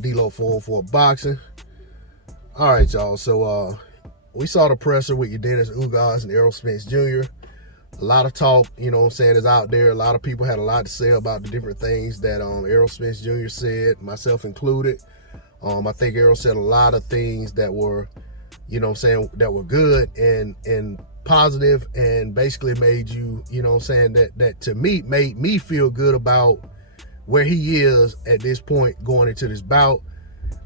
D-Lo 404 Boxing. All right, y'all. So we saw the presser with Yordenis Ugas and Errol Spence Jr. A lot of talk, you know what I'm saying, is out there. A lot of people had a lot to say about the different things that Errol Spence Jr. said, myself included. I think Errol said a lot of things that were, you know what I'm saying, that were good and positive, and basically made you, you know what I'm saying, that to me made me feel good about where he is at this point going into this bout.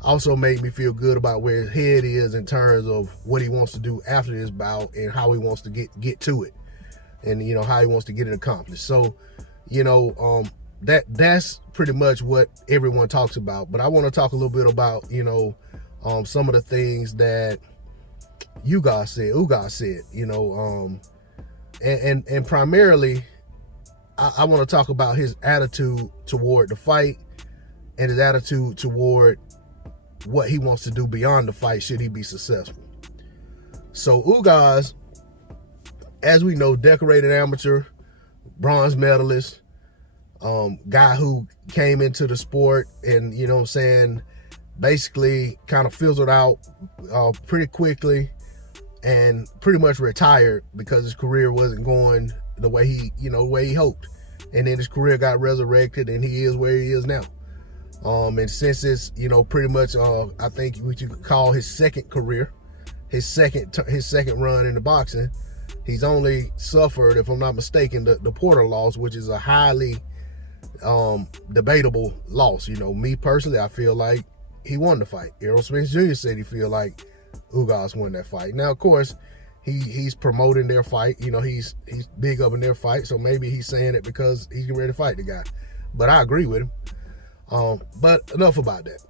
Also made me feel good about where his head is in terms of what he wants to do after this bout and how he wants to get to it, and you know how he wants to get it accomplished. So, you know, that's pretty much what everyone talks about. But I want to talk a little bit about, you know, some of the things that Ugas said, you know, and primarily I want to talk about his attitude toward the fight and his attitude toward what he wants to do beyond the fight should he be successful. So Ugas, as we know, decorated amateur, bronze medalist, guy who came into the sport and, you know what I'm saying, basically kind of fizzled out pretty quickly and pretty much retired because his career wasn't going the way he hoped. And then his career got resurrected and he is where he is now. And since it's, you know, pretty much, I think what you could call his second career, his second run into boxing, he's only suffered, if I'm not mistaken, the Porter loss, which is a highly debatable loss. You know, me personally, I feel like he won the fight. Errol Spence Jr. said he feel like Ugas won that fight. Now, of course, he's promoting their fight. You know, he's big up in their fight, so maybe he's saying it because he's getting ready to fight the guy. But I agree with him. But enough about that.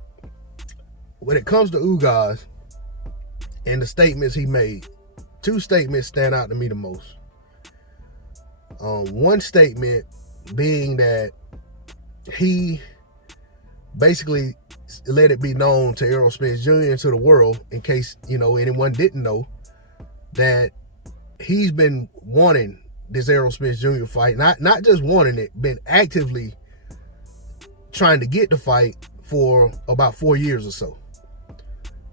When it comes to Ugas and the statements he made, two statements stand out to me the most. One statement being that he basically let it be known to Errol Spence Jr. and to the world, in case, you know, anyone didn't know, that he's been wanting this Errol Spence Jr. fight, not just wanting it, been actively trying to get the fight for about 4 years or so.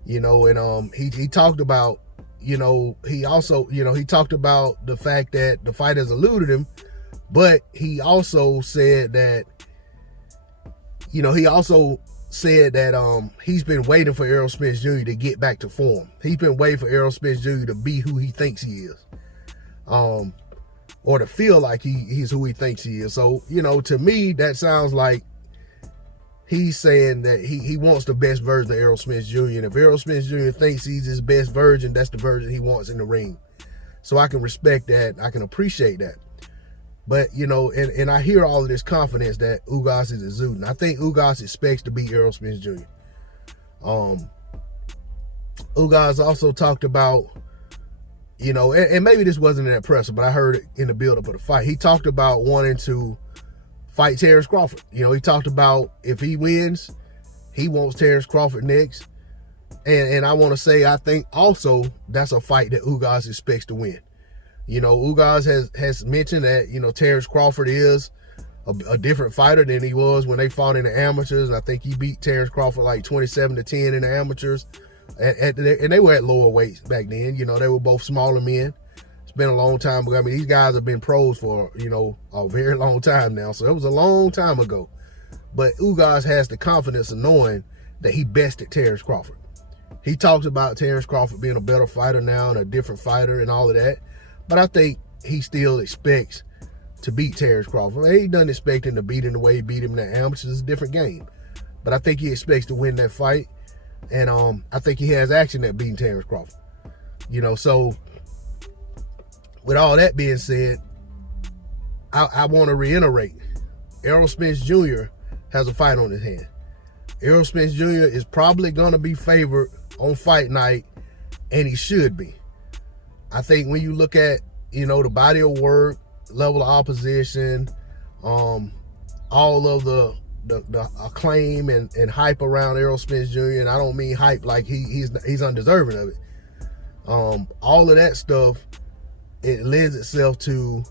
You know, and he talked about, you know, he also, you know, he talked about the fact that the fight has eluded him, but he also said that, you know, he's been waiting for Errol Spence Jr. to get back to form. He's been waiting for Errol Spence Jr. to be who he thinks he is, or to feel like he's who he thinks he is. So, you know, to me, that sounds like he's saying that he wants the best version of Errol Spence Jr. And if Errol Spence Jr. thinks he's his best version, that's the version he wants in the ring. So I can respect that. I can appreciate that. But, you know, and I hear all of this confidence that Ugas is exuding. I think Ugas expects to beat Errol Spence Jr. Ugas also talked about, you know, and maybe this wasn't in that presser, but I heard it in the build-up of the fight. He talked about wanting to fight Terence Crawford. You know, he talked about if he wins, he wants Terence Crawford next. And I want to say, I think also that's a fight that Ugas expects to win. You know, Ugas has mentioned that, you know, Terence Crawford is a different fighter than he was when they fought in the amateurs. I think he beat Terence Crawford like 27-10 in the amateurs. And they were at lower weights back then. You know, they were both smaller men. It's been a long time ago. I mean, these guys have been pros for, you know, a very long time now. So it was a long time ago. But Ugas has the confidence of knowing that he bested Terence Crawford. He talks about Terence Crawford being a better fighter now and a different fighter and all of that. But I think he still expects to beat Terence Crawford. He doesn't expect him to beat him the way he beat him in the amateurs. It's a different game. But I think he expects to win that fight. And I think he has action at beating Terence Crawford. You know, so with all that being said, I want to reiterate, Errol Spence Jr. has a fight on his hand. Errol Spence Jr. is probably going to be favored on fight night, and he should be. I think when you look at, you know, the body of work, level of opposition, all of the acclaim and hype around Errol Spence Jr., and I don't mean hype like he's undeserving of it. All of that stuff, it lends itself to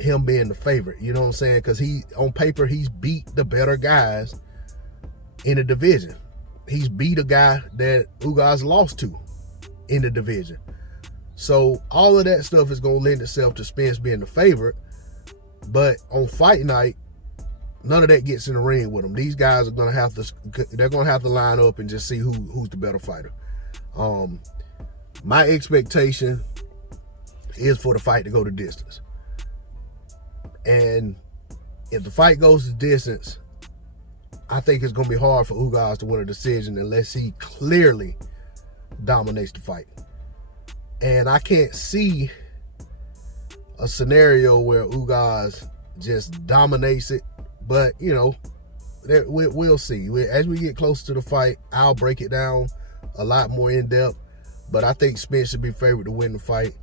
him being the favorite. You know what I'm saying? Because on paper, he's beat the better guys in the division. He's beat a guy that Ugas lost to in the division. So all of that stuff is going to lend itself to Spence being the favorite. But on fight night, none of that gets in the ring with him. These guys are going to have to line up and just see who's the better fighter. My expectation is for the fight to go the distance. And if the fight goes the distance, I think it's going to be hard for Ugas to win a decision unless he clearly dominates the fight. And I can't see a scenario where Ugas just dominates it. But, you know, we'll see. As we get closer to the fight, I'll break it down a lot more in depth. But I think Spence should be favored to win the fight.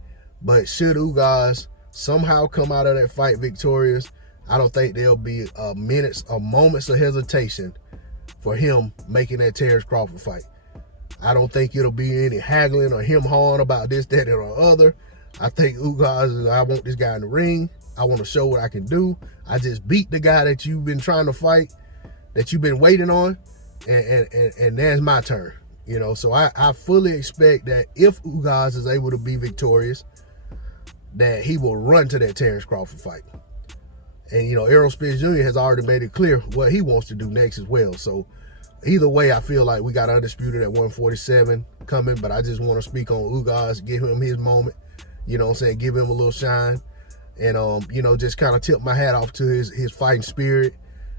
But should Ugas somehow come out of that fight victorious, I don't think there'll be moments of hesitation for him making that Terence Crawford fight. I don't think it'll be any haggling or him hawing about this, that, or the other. I think Ugas, I want this guy in the ring. I want to show what I can do. I just beat the guy that you've been trying to fight, that you've been waiting on, and that's my turn. You know, so I fully expect that if Ugas is able to be victorious, that he will run to that Terence Crawford fight. And, you know, Errol Spence Jr. has already made it clear what he wants to do next as well. So either way, I feel like we got Undisputed at 147 coming, but I just want to speak on Ugas, give him his moment, you know what I'm saying, give him a little shine, and, you know, just kind of tip my hat off to his fighting spirit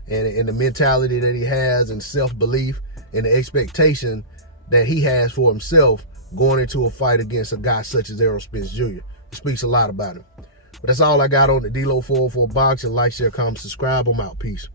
and the mentality that he has and self-belief and the expectation that he has for himself going into a fight against a guy such as Errol Spence Jr. It speaks a lot about him. But that's all I got on the D-Lo 404 Boxing. Like, share, comment, subscribe. I'm out. Peace.